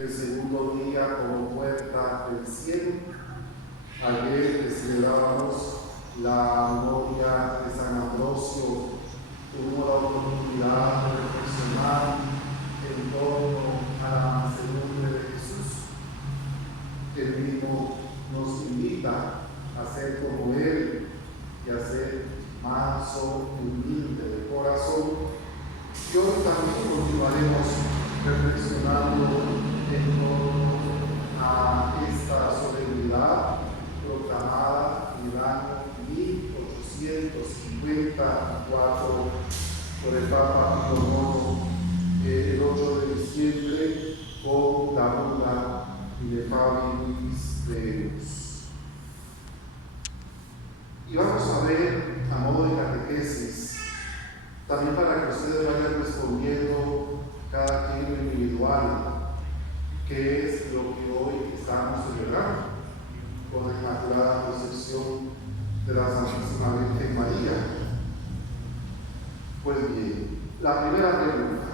el segundo día como puerta del cielo. Ayer celebrábamos la memoria de San Ambrosio. Tuvimos la oportunidad de reflexionar en torno a la mansedumbre de Jesús. Él mismo nos invita a ser como Él y a ser manso y humilde de corazón. Y hoy también continuaremos reflexionando en torno a esta solemnidad proclamada en el año 1854 por el Papa Pío IX, el 8 de diciembre, con la bula Ineffabilis Deus. Y vamos a ver, a modo de catequesis, también para que ustedes vayan respondiendo cada quien individual, qué es lo que hoy estamos celebrando con la Inmaculada Concepción de la Santísima Virgen María. Pues bien, la primera pregunta: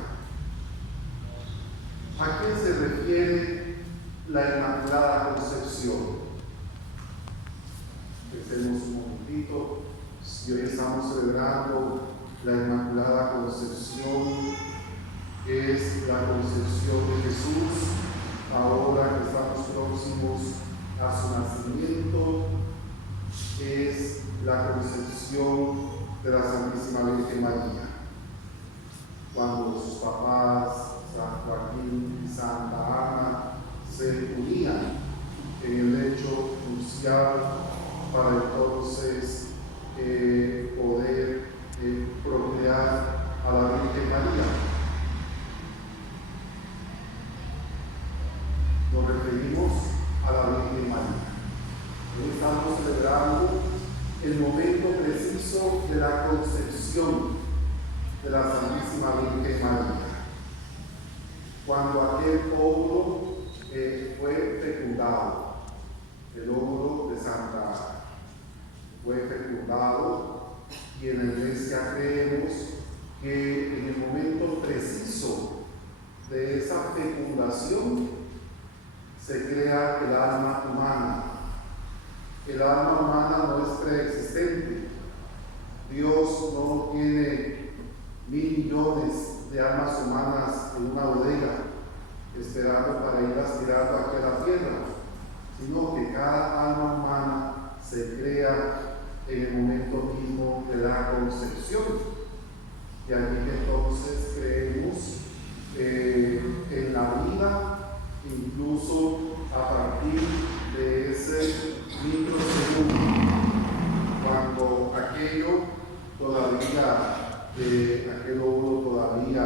¿a qué se refiere la Inmaculada Concepción? Pensemos un momentito. Si hoy estamos celebrando la Inmaculada Concepción, es la concepción de Jesús, ahora que estamos próximos a su nacimiento, es la concepción de la Santísima Virgen María. Cuando sus papás, San Joaquín y Santa Ana, se unían en el lecho nupcial para entonces poder procrear a la Virgen María. Nos referimos a la Virgen María. Hoy estamos celebrando el momento preciso de la concepción de la Santísima Virgen María, cuando aquel óvulo fue fecundado, el óvulo de Santa Ana fue fecundado, y en la Iglesia creemos que en el momento preciso de esa fecundación se crea el alma humana. El alma humana no es preexistente. Dios no tiene 1.000 millones de almas humanas en una bodega esperando para irlas tirando aquí a la tierra, sino que cada alma humana se crea en el momento mismo de la concepción. Y allí entonces creemos en la vida, incluso a partir de ese microsegundo, cuando aquello todavía, aquel óvulo todavía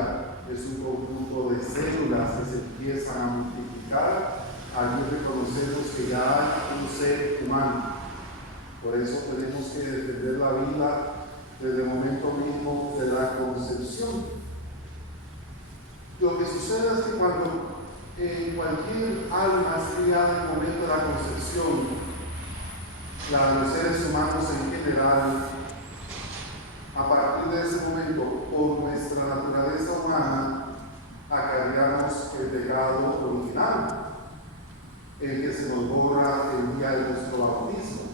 es un conjunto de células que se empiezan a multiplicar. Allí reconocemos que ya hay un ser humano. Por eso tenemos que defender la vida desde el momento mismo de la concepción. Lo que sucede es que cuando cualquier alma es criada en el momento de la concepción, la de los seres humanos en general, a partir de ese momento, por nuestra naturaleza humana, acarreamos el pecado original, el que se nos borra el día de nuestro bautismo.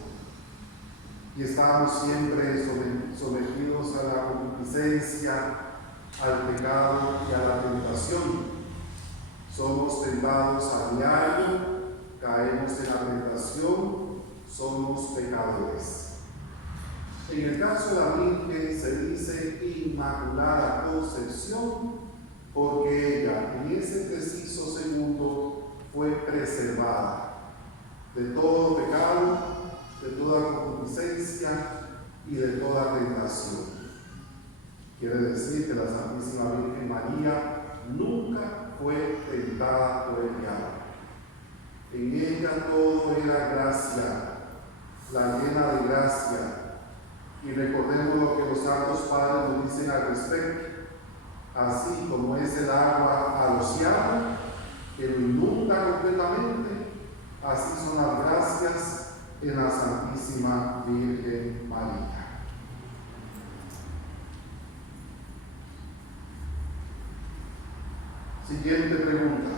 Y estamos siempre sometidos a la concupiscencia, al pecado y a la tentación. Somos tentados a diario, caemos en la tentación, somos pecadores. En el caso de la Virgen se dice Inmaculada Concepción, porque ella en ese preciso segundo fue preservada de todo pecado, de toda concupiscencia y de toda tentación. Quiere decir que la Santísima Virgen María nunca fue tentada por el diablo. En ella todo era gracia, la llena de gracia. Y recordemos lo que los santos padres nos dicen al respecto. Así como es el agua al océano, que lo inunda completamente, así son las gracias en la Santísima Virgen María. Siguiente pregunta: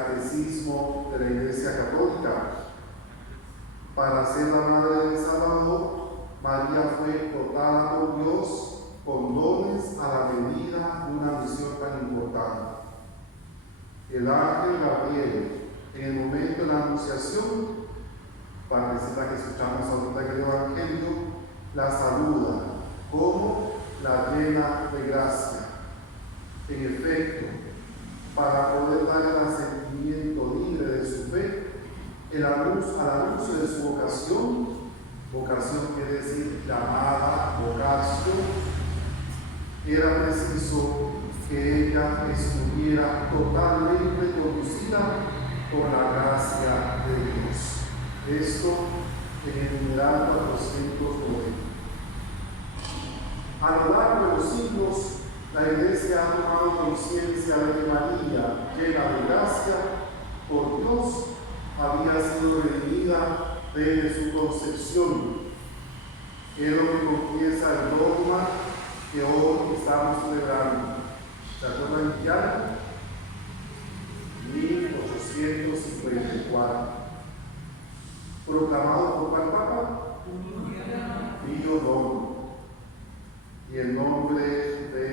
Catecismo de la Iglesia Católica. Para ser la Madre del Salvador, María fue dotada por Dios con dones a la medida de una misión tan importante. El ángel Gabriel, en el momento de la anunciación, partecita que escuchamos ahorita en el Evangelio, la saluda como la llena de gracia. En efecto, para poder dar el asentimiento libre de su fe, al anuncio de su vocación quiere decir llamada, vocación, era preciso que ella estuviera totalmente conducida por la gracia de Dios. Esto en el numeral 490. A lo largo de los siglos, la Iglesia ha tomado conciencia de que María, llena de gracia por Dios, había sido redimida desde su concepción. Es lo que confiesa el dogma que hoy estamos celebrando. ¿Se acuerdan de qué año? 1854. Proclamado por cuál papa? Pío IX. Y el nombre de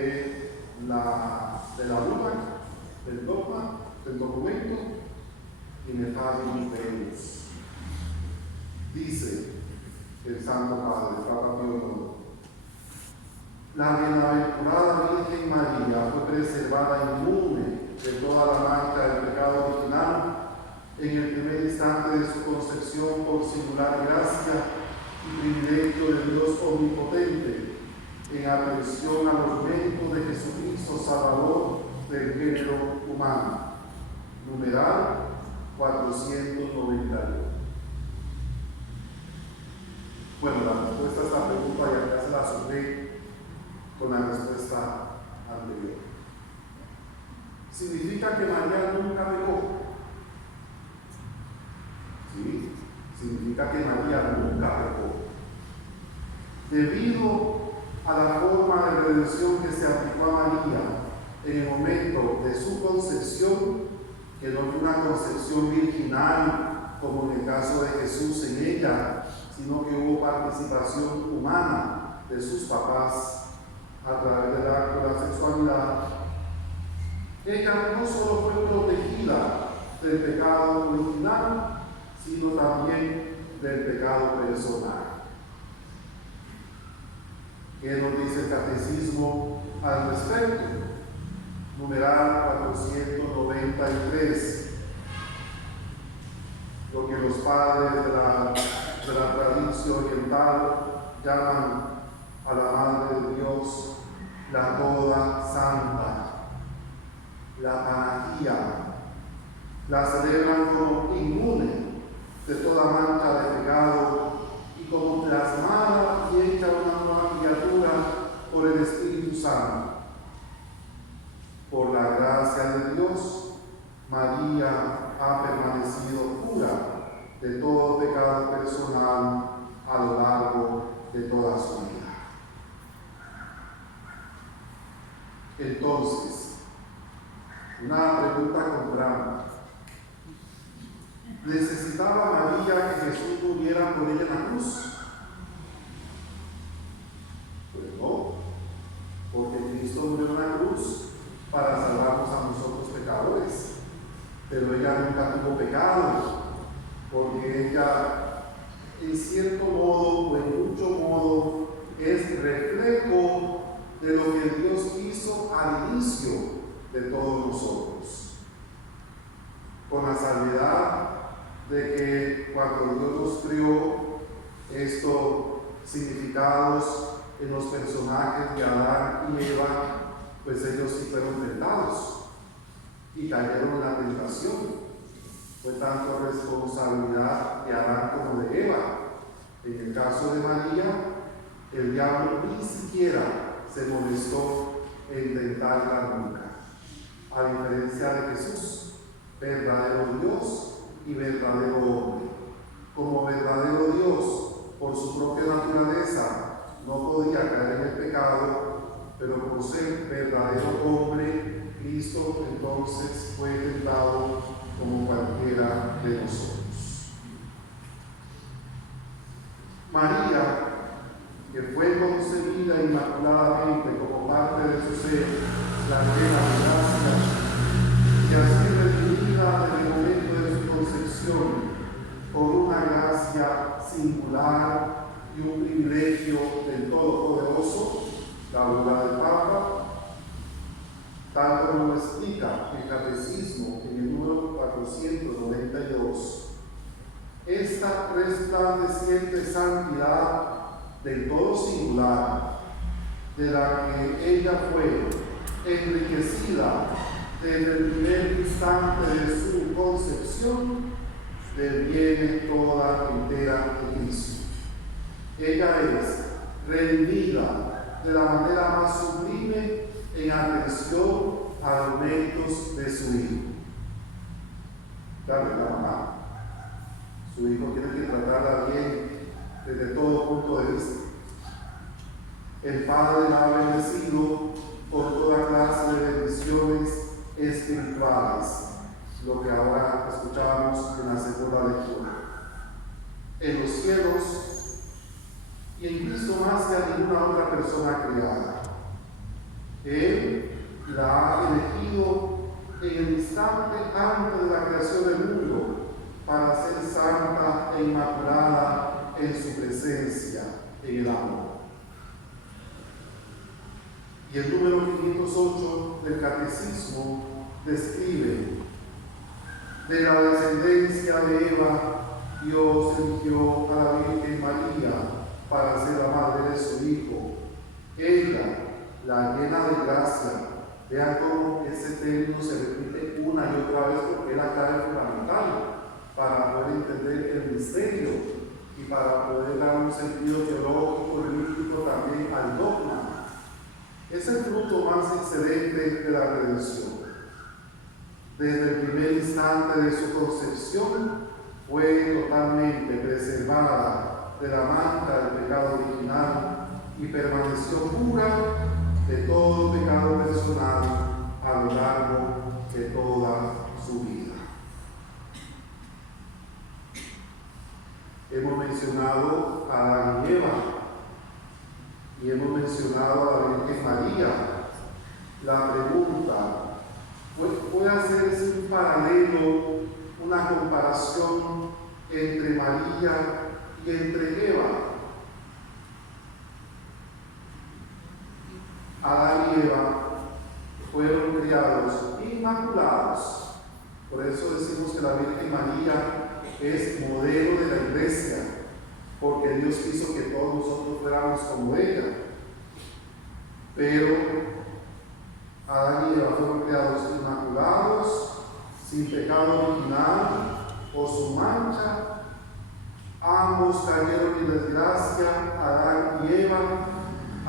la bula, del dogma, del documento, Ineffabilis Deus. Dice el Santo Padre, Papa Pío IX: la bienaventurada Virgen María fue preservada inmune de toda la mancha del pecado original en el primer instante de su concepción por singular gracia y privilegio de Dios omnipotente, en atención a los méritos de Jesucristo Salvador del género humano. Numeral 491. Bueno, la respuesta a esta pregunta ya se la supe con la respuesta anterior. ¿Significa que María nunca pecó? Sí, significa que María nunca pecó. Debido a la forma de redención que se aplicó a María en el momento de su concepción, que no fue una concepción virginal como en el caso de Jesús en ella, sino que hubo participación humana de sus papás a través del acto de la sexualidad. Ella no solo fue protegida del pecado original, sino también del pecado personal. ¿Qué nos dice el Catecismo al respecto? Numeral 493. Lo que los padres de la tradición oriental llaman a la Madre de Dios la Toda Santa, la Panagía. La celebran como inmune de toda mancha de pecado y como plasmada y hecha una nueva criatura por el Espíritu Santo. Por la gracia de Dios, María ha permanecido pura de todo pecado personal a lo largo de toda su vida. Entonces, una pregunta con trampa. ¿Necesitaba María que Jesús muriera por ella en la cruz? Pues no, porque Cristo murió en la cruz para salvarnos a nosotros pecadores, pero ella nunca tuvo pecado, porque ella, en cierto modo o en mucho modo, es reflejo de lo que Dios hizo al inicio de todos nosotros, con la salvedad de que cuando Dios nos crió, estos significados en los personajes de Adán y Eva, pues ellos sí fueron tentados y cayeron en la tentación. Fue tanto responsabilidad de Adán como de Eva. En el caso de María, el diablo ni siquiera se molestó en tentarla nunca. A diferencia de Jesús, verdadero Dios y verdadero hombre. Como verdadero Dios, por su propia naturaleza, no podía caer en el pecado, pero por ser verdadero hombre, Cristo entonces fue tentado de nosotros. María, que fue concebida inmaculadamente como parte de su ser, la llena de gracia, y así redimida en el momento de su concepción por una gracia singular y un privilegio del Todopoderoso, la voluntad del Papa, tal como lo explica el Catecismo en el número 492. Esta resplandeciente santidad del todo singular, de la que ella fue enriquecida desde el primer instante de su concepción, deviene toda entera en Cristo. Ella es redimida de la manera más sublime en atención a los méritos de su Hijo. Claro, la mamá. Su hijo tiene que tratarla bien desde todo punto de vista. El Padre la ha bendecido por toda clase de bendiciones espirituales, lo que ahora escuchábamos en la segunda lectura. En los cielos y en Cristo más que a ninguna otra persona creada. Él la ha elegido en el instante antes de la creación del mundo para ser santa e inmaculada en su presencia, en el amor. Y el número 508 del Catecismo describe: de la descendencia de Eva, Dios eligió a la Virgen María para ser la madre de su Hijo. Ella, la llena de gracia. Vean cómo ese término se repite una y otra vez porque es la clave fundamental para poder entender el misterio y para poder dar un sentido teológico y místico también al dogma. Es el fruto más excelente de la redención. Desde el primer instante de su concepción fue totalmente preservada de la mancha del pecado original y permaneció pura de todo pecado personal a lo largo de toda su vida. Hemos mencionado a Adán y Eva y hemos mencionado a la Virgen María. La pregunta, ¿puede hacerse un paralelo, una comparación entre María y entre Eva? Adán y Eva fueron criados inmaculados. Por eso decimos que la Virgen María es modelo de la Iglesia, porque Dios quiso que todos nosotros fuéramos como ella. Pero Adán y Eva fueron criados inmaculados, sin pecado original o su mancha. Ambos cayeron en desgracia, Adán y Eva.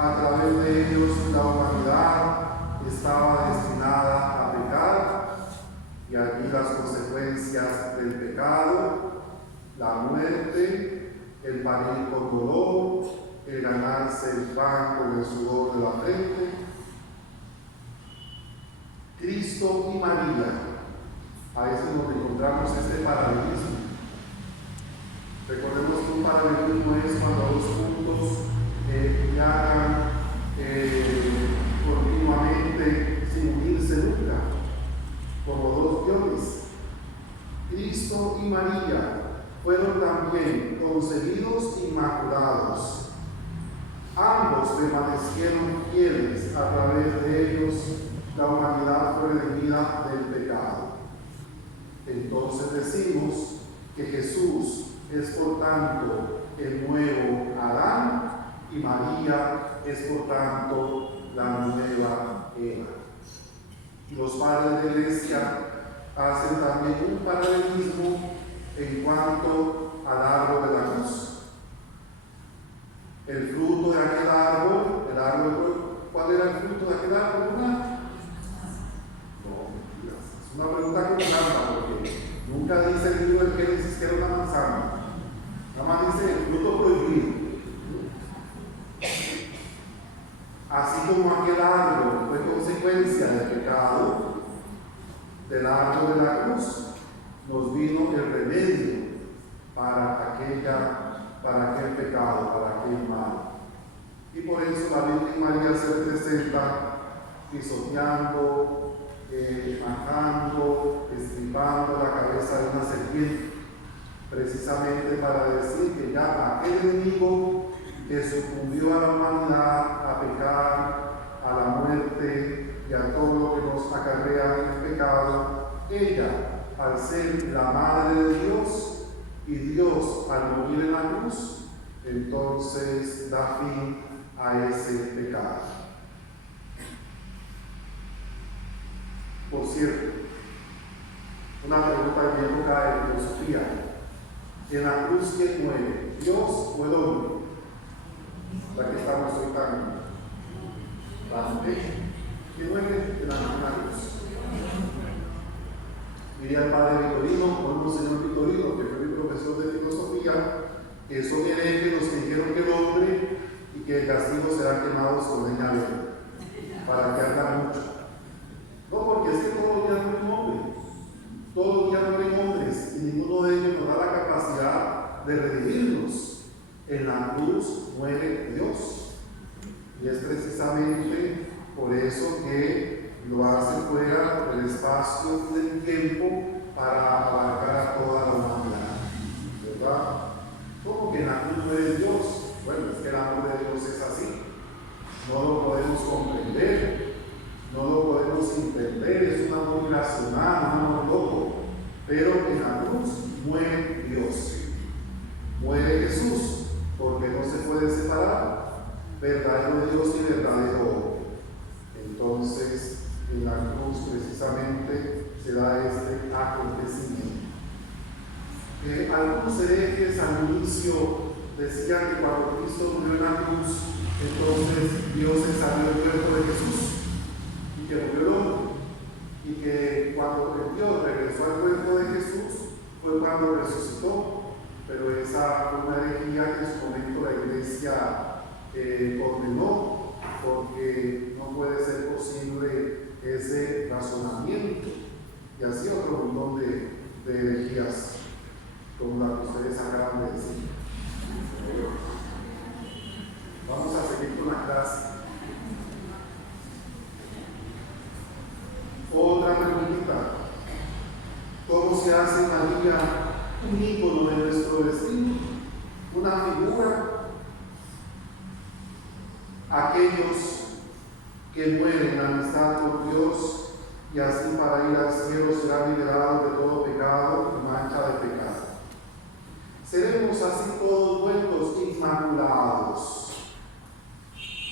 A través de ellos la humanidad estaba destinada a pecar, y aquí las consecuencias del pecado: la muerte, el parir con dolor, el ganarse el pan con el sudor de la frente. Cristo y María, a eso nos encontramos este paralelismo. Recordemos que un paralelismo es cuando dos puntos viajan continuamente sin unirse nunca, como dos guiones. Cristo y María fueron también concebidos inmaculados. Ambos permanecieron fieles. A través de ellos la humanidad fue redimida del pecado. Entonces decimos que Jesús es por tanto el nuevo Adán y María es por tanto la nueva Eva. Los padres de la Iglesia hacen también un paralelismo en cuanto al árbol de la cruz. El fruto de aquel árbol, ¿cuál era el fruto de aquel árbol? No, es una pregunta con trampa, porque nunca dice el libro del Génesis que era una manzana. Nada más dice el fruto prohibido. Así como aquel árbol fue consecuencia del pecado, del árbol de la cruz nos vino el remedio María para aquel pecado, para aquel mal. Y por eso la Virgen María se presenta pisoteando, matando, estripando la cabeza de una serpiente, precisamente para decir que ya aquel enemigo que sucumbió a la humanidad, a pecar, a la muerte y a todo lo que nos acarrea el pecado, ella, al ser la Madre de Dios y Dios al morir en la cruz, entonces da fin a ese pecado. Por cierto, una pregunta en mi época de filosofía: ¿en la cruz quién muere, Dios o el hombre? La que estamos hoy tan ¿quién muere en la cruz? Diría el padre Vitorino, o el señor Vitorino, que fue mi profesor de filosofía, que son herejes los que dijeron que el hombre y que el castigo serán quemados con leña verde, para que arda mucho. No, porque es que todos los días mueren hombres, todos los días mueren hombres, y ninguno de ellos nos da la capacidad de redimirnos. En la cruz muere Dios, y es precisamente por eso que lo hace fuera del espacio del tiempo para abarcar a toda la humanidad, ¿verdad? ¿Cómo que en la cruz muere Dios? Bueno, es que el amor de Dios es así, no lo podemos comprender, no lo podemos entender, es un amor irracional, un amor loco, pero en la cruz muere Dios, muere Jesús, porque no se puede separar verdadero Dios y verdadero hombre. Entonces, en la cruz precisamente se da este acontecimiento. Algunos herejes al inicio decían que cuando Cristo murió en la cruz, entonces Dios se salió del cuerpo de Jesús y que murió el hombre, y que cuando Dios regresó al cuerpo de Jesús fue cuando resucitó. Pero esa fue una herejía que en su momento la Iglesia condenó, porque no puede ser posible ese razonamiento, y así otro montón de herejías como la que ustedes acaban de decir. Vamos a seguir con la clase. Otra preguntita: ¿cómo se hace María un ícono de nuestro destino, una figura? Aquellos que mueren en amistad con Dios y así para ir al cielo serán liberados de todo pecado y mancha de pecado. Seremos así todos vueltos inmaculados.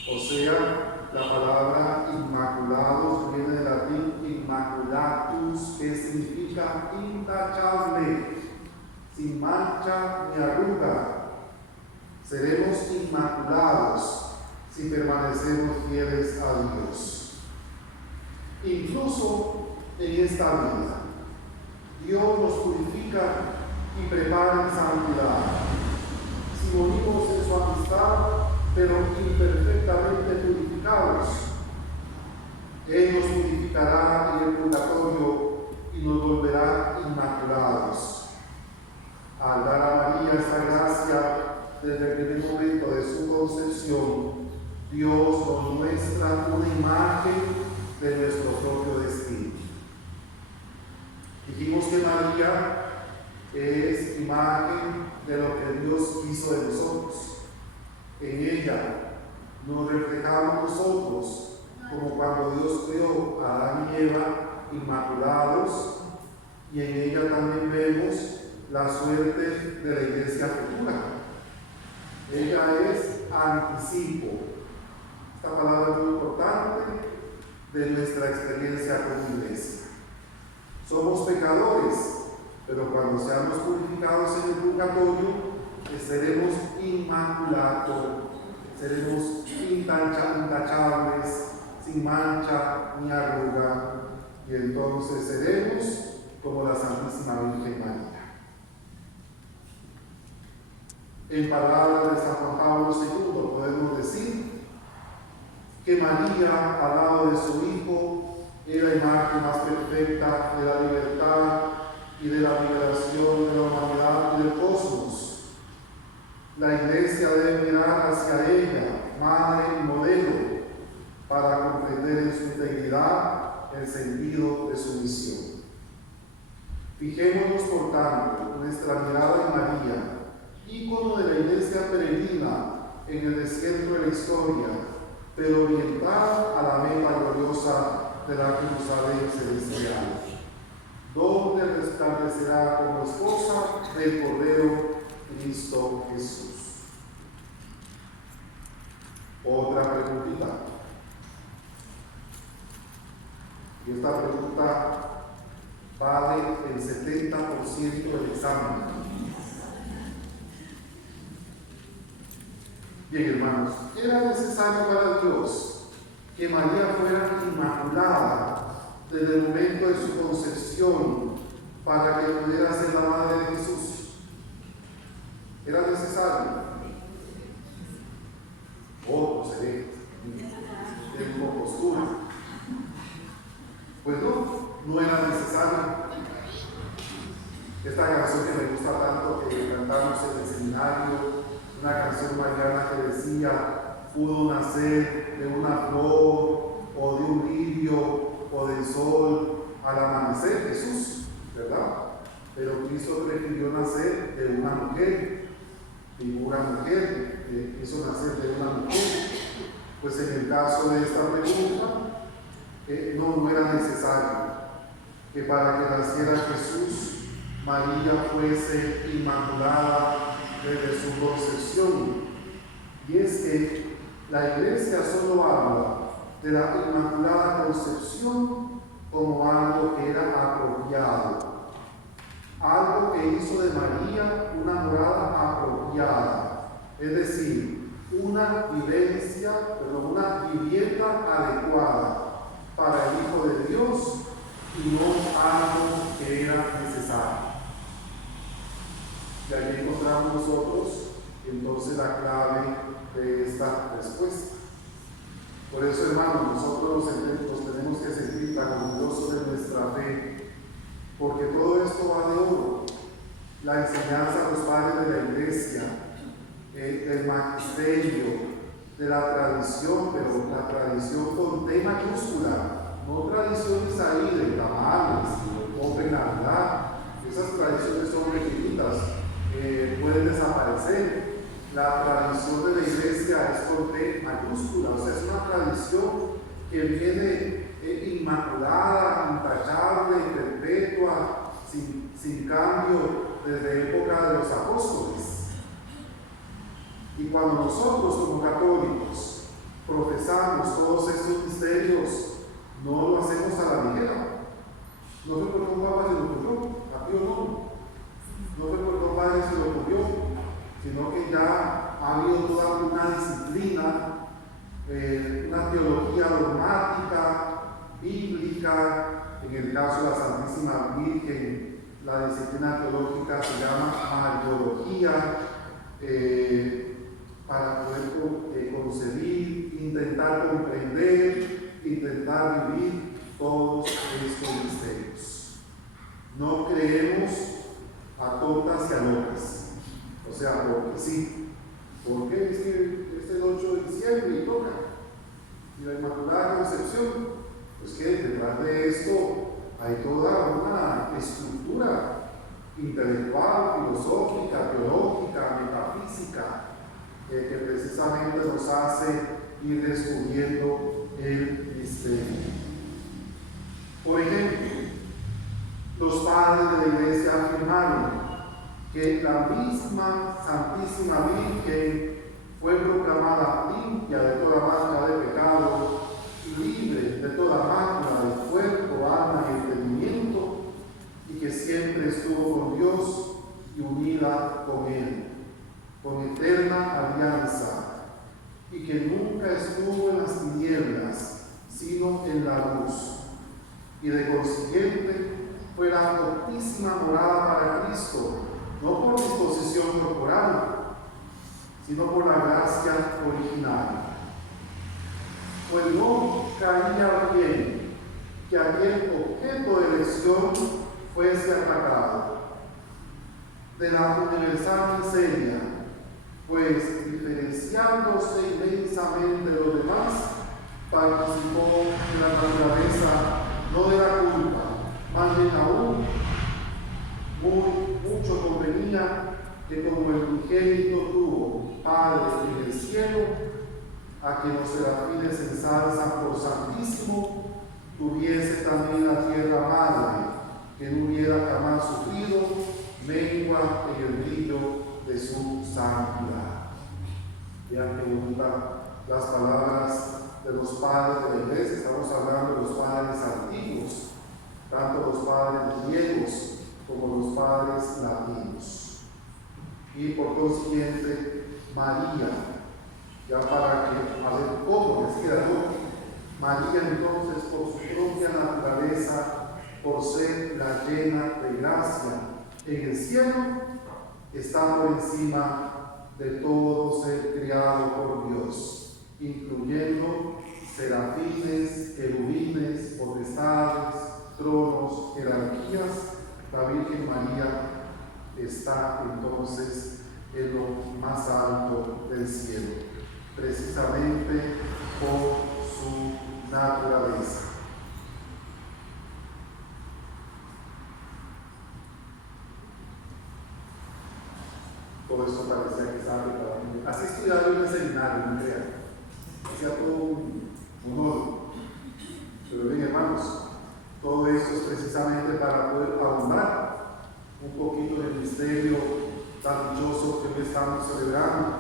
O sea, la palabra inmaculados viene del latín immaculatus, que significa intachable, sin mancha ni arruga. Seremos inmaculados si permanecemos fieles a Dios. Incluso en esta vida, Dios nos purifica y prepara en santidad. Si morimos en su amistad, pero imperfectamente purificados, Él nos purificará en el purgatorio y nos volverá inmaculados. Al dar a María esta gracia desde el primer momento de su concepción, Dios nos muestra una imagen de nuestro propio destino. Dijimos que María es imagen de lo que Dios quiso de nosotros. En ella nos reflejamos nosotros, como cuando Dios creó a Adán y Eva inmaculados, y en ella también vemos la suerte de la iglesia futura. Ella es anticipo. Esta palabra es muy importante de nuestra experiencia con la iglesia. Somos pecadores, pero cuando seamos purificados en el purgatorio, seremos inmaculados, seremos intachables, sin mancha ni arruga, y entonces seremos como la Santísima Virgen María. En palabras de San Juan Pablo II podemos decir que María, al lado de su Hijo, es la imagen más perfecta de la libertad y de la liberación de la humanidad y del cosmos. La Iglesia debe mirar hacia ella, madre y modelo, para comprender en su integridad el sentido de su misión. Fijémonos, por tanto, nuestra mirada en María, ícono de la Iglesia peregrina en el desierto de la historia, pero orientada a la meta gloriosa de la Jerusalén celestial, donde resplandecerá como esposa del Cordero Cristo Jesús. Otra preguntita. Y esta pregunta vale el 70% del examen. Bien, hermanos, ¿era necesario para Dios que María fuera inmaculada desde el momento de su concepción para que pudiera ser la madre de Jesús? ¿Era necesario? Otro se ve en postura. Pues no era necesario. Esta canción que me gusta tanto, que cantamos en el seminario, una canción mariana que decía: pudo nacer de una flor o de un lirio o del sol al amanecer, Jesús, ¿verdad? Pero Cristo prefirió nacer de una mujer, figura mujer, que quiso nacer de una mujer. Pues en el caso de esta pregunta, no era necesario que para que naciera Jesús, María fuese inmaculada desde su concepción. Y es que la Iglesia solo habla de la inmaculada concepción como algo que era apropiado, algo que hizo de María una morada apropiada, es decir, una vivienda adecuada para el Hijo de Dios y no algo que era necesario. Y allí encontramos nosotros entonces la clave de esta respuesta. Por eso, hermanos, nosotros nos tenemos que sentir tan orgullosos de nuestra fe, porque todo esto va de oro. La enseñanza de los padres de la Iglesia, del magisterio, de la tradición, pero la tradición con T mayúscula, no tradiciones ahí de tamales, sino comen Navidad. Esas tradiciones son pequeñitas, pueden desaparecer. La tradición de la Iglesia es con T mayúscula, o sea, es una tradición que viene inmaculada, intachable, perpetua, sin cambio desde época de los apóstoles. Y cuando nosotros como católicos profesamos todos estos misterios, no lo hacemos a la ligera. No fue porque un papa se lo ocurrió, a Pío no fue porque un padre se lo ocurrió, sino que ya ha habido toda una disciplina, una teología dogmática, bíblica. En el caso de la Santísima Virgen, la disciplina teológica se llama Mariología, para poder concebir, intentar comprender, intentar vivir todos estos misterios. No creemos a tontas y a locas, o sea, porque sí, porque es que es el 8 de diciembre y toca, y la Inmaculada Concepción, pues que detrás de esto hay toda una estructura intelectual, filosófica, teológica, metafísica, que precisamente nos hace ir descubriendo el misterio. Por ejemplo, los padres de la Iglesia afirmaron que la misma Santísima Virgen fue proclamada limpia de toda marca de pecado, libre de toda mácula de cuerpo, alma y entendimiento, y que siempre estuvo con Dios y unida con Él, con eterna alianza, y que nunca estuvo en las tinieblas, sino en la luz, y de consiguiente fue la optísima morada para Cristo, no por disposición corporal, sino por la gracia original. Pues no caía bien que aquel objeto de elección fuese atacado de la universal miseria, diferenciándose inmensamente de los demás, participó de la naturaleza, no de la culpa, más bien aún, mucho convenía que como el unigénito tuvo Padre en el cielo, a que los serafines ensalzan por santísimo, tuviese también la tierra madre, que no hubiera jamás sufrido mengua en el brillo de su santidad. Vean que bonitas las palabras de los padres de la iglesia. Estamos hablando de los padres antiguos, tanto los padres griegos como los padres latinos. Y por consiguiente, María, ya para que, a ver cómo decía, ¿no? María entonces, por su propia naturaleza, por ser la llena de gracia en el cielo, está por encima de todo ser creado por Dios, incluyendo serafines, querubines, potestades, tronos, jerarquías. La Virgen María está entonces en lo más alto del cielo, precisamente por su naturaleza. Todo esto parecía que estaba preparado. Así estudiaba en el seminario, no crean. Hacía todo un honor. Pero bien, hermanos, todo esto es precisamente para poder ahondar un poquito del misterio tan dichoso que hoy estamos celebrando.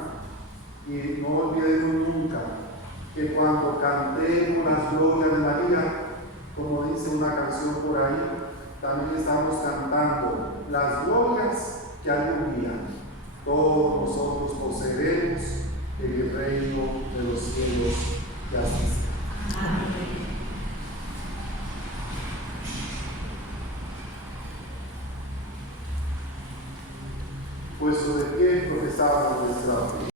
Y no olvidemos nunca que cuando cantemos las glorias de María, como dice una canción por ahí, también estamos cantando las glorias que algún día todos nosotros poseeremos en el reino de los cielos que asisten. Amén. Puesto de pie, profesamos nuestra fe.